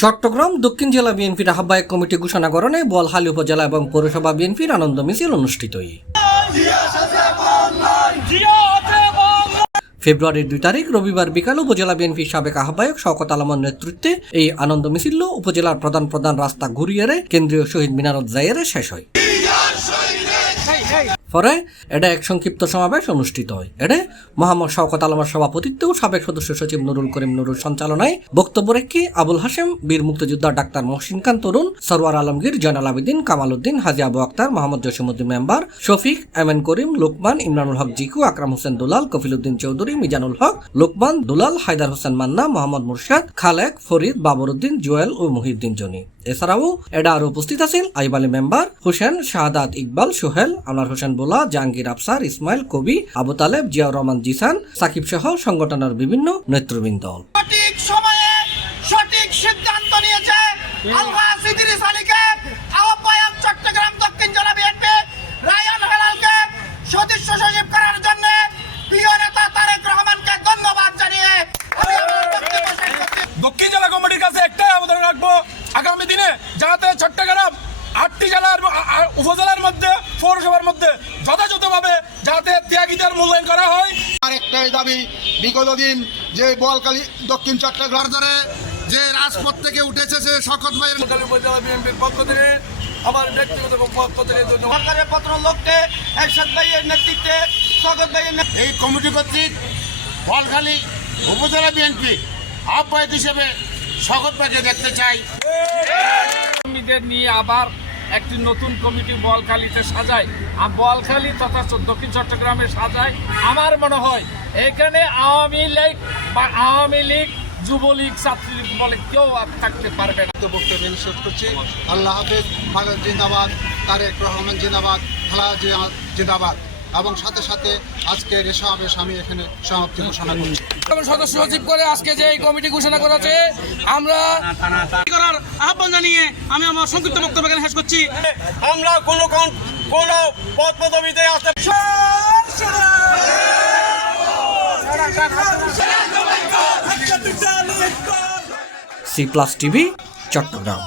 চট্টগ্রাম দক্ষিণ জেলা বিএনপির আহ্বায়ক কমিটি ঘোষণাকরণে বোয়ালখালী উপজেলা এবং পৌরসভা বিএনপির আনন্দ মিছিল অনুষ্ঠিত। ফেব্রুয়ারির 2 তারিখ রবিবার বিকাল উপজেলা বিএনপির সাবেক আহ্বায়ক শওকত আলমের নেতৃত্বে এই আনন্দ মিছিল উপজেলার প্রধান রাস্তা ঘুরিয়ে কেন্দ্রীয় শহীদ মিনারত যাইয়ে শেষ হয়। পরে এটা এক সংক্ষিপ্ত সমাবেশ অনুষ্ঠিত হয়। এটা মোহাম্মদ শওকত আলমের সভাপতিত্বে ও সাবেক সদস্য সচিব নুরুল করিম নুরুর সঞ্চালনায় বক্তব্য রেখে আবুল হাশেম, বীর মুক্তিযোদ্ধা ডাক্তার মহসিন খান তরুণ, সরওয়ার আলমগীর, জয়নাল আবেদিন, কামাল উদ্দিন, হাজি আবু আক্তার, মোহাম্মদ জসিমউদ্দিন মেম্বার, শফিক, এমএন করিম, লোকমান, ইমরানুল হক জিকু, আকরাম হোসেন দুলাল, কফিলউদ্দিন চৌধুরী, মিজানুল হক, লোকমান, দুলাল, হায়দার হোসেন মান্না, মোহাম্মদ মুরশাদ, খালেক, ফরিদ, বাবরউদ্দিন, জুয়েল ও মহিউদ্দিন জনি। এছাড়াও এটা আরো উপস্থিত আছেন আইব আলী মেম্বার, হোসেন, শাহাদাত ইকবাল, সোহেল, আনোয়ার হোসেন বোলা, জাহাঙ্গীর আফসার, ইসমাইল, কবি, আবু তালেব, জিয়াউর রহমান জিসান, সাকিব সহ সংগঠনের বিভিন্ন নেতৃবৃন্দ। সঠিক সময়ে সঠিক সিদ্ধান্ত নিয়েছে আলহাজ ইদ্রিস আলীকে আহ্বায়ক চট্টগ্রাম দক্ষিণ জেলা বিএনপি, রায়হান হেলালকে সদস্য সচিব করার জন্য প্রিয় নেতা তারেক রহমানকে ধন্যবাদ জানিয়ে আমি আমার বক্তব্য শেষ করছি। দক্ষিণ জেলা কমিটির কাছে একটাই আবেদন রাখবো, আগামী দিনে যাতে চট্টগ্রাম 8টি জেলার উপজেলার মধ্যে পৌরসভার মধ্যে যথাযথভাবে যাতে ত্যাগীদের মূল্যায়ন করা হয়। আর একটাই দাবি, বিগত দিন যে বোয়ালখালী দক্ষিণ চট্টগ্রাম যে রাজপথ থেকে উঠেছে সে শওকত ভাইয়ের উপজেলা বিএনপির পক্ষ থেকে আমার ব্যক্তিগত পক্ষ থেকে সরকারের পত্র লক্ষ্যে এরশাদ ভাইয়ের নেতৃত্বে শওকত ভাইয়ের এই কমিটি কর্তৃক বোয়ালখালী উপজেলা বিএনপি আহ্বায়ক হিসেবে শওকত ভাইকে দেখতে চাই। কর্মীদের নিয়ে আবার একটি নতুন কমিটি বোয়ালখালীতে সাজায়, বোয়ালখালী তথা দক্ষিণ চট্টগ্রামে সাজায়। আমার মনে হয় এখানে আওয়ামী লীগ, যুবলীগ, ছাত্রলীগ বলে কেউ আর থাকতে পারবে না। বক্তব্য শেষ করছি। আল্লাহ হাফেজ, ভারত জিন্দাবাদ, তারেক রহমান জিন্দাবাদ, খালেদা জিন্দাবাদ। এবং সাথে সাথে আজকের এই সমাবেশ আমি এখানে সমাপ্তি ঘোষণা করছি। সদস্য সচিব করে আজকে যে এই কমিটি ঘোষণা করেছে আমরা করার আহ্বান জানিয়ে আমি আমার সংক্ষিপ্ত বক্তব্য এখানে শেষ করছি। আমরা কোন পদ পদবিতে আসতে C+ টিভি, চট্টগ্রাম।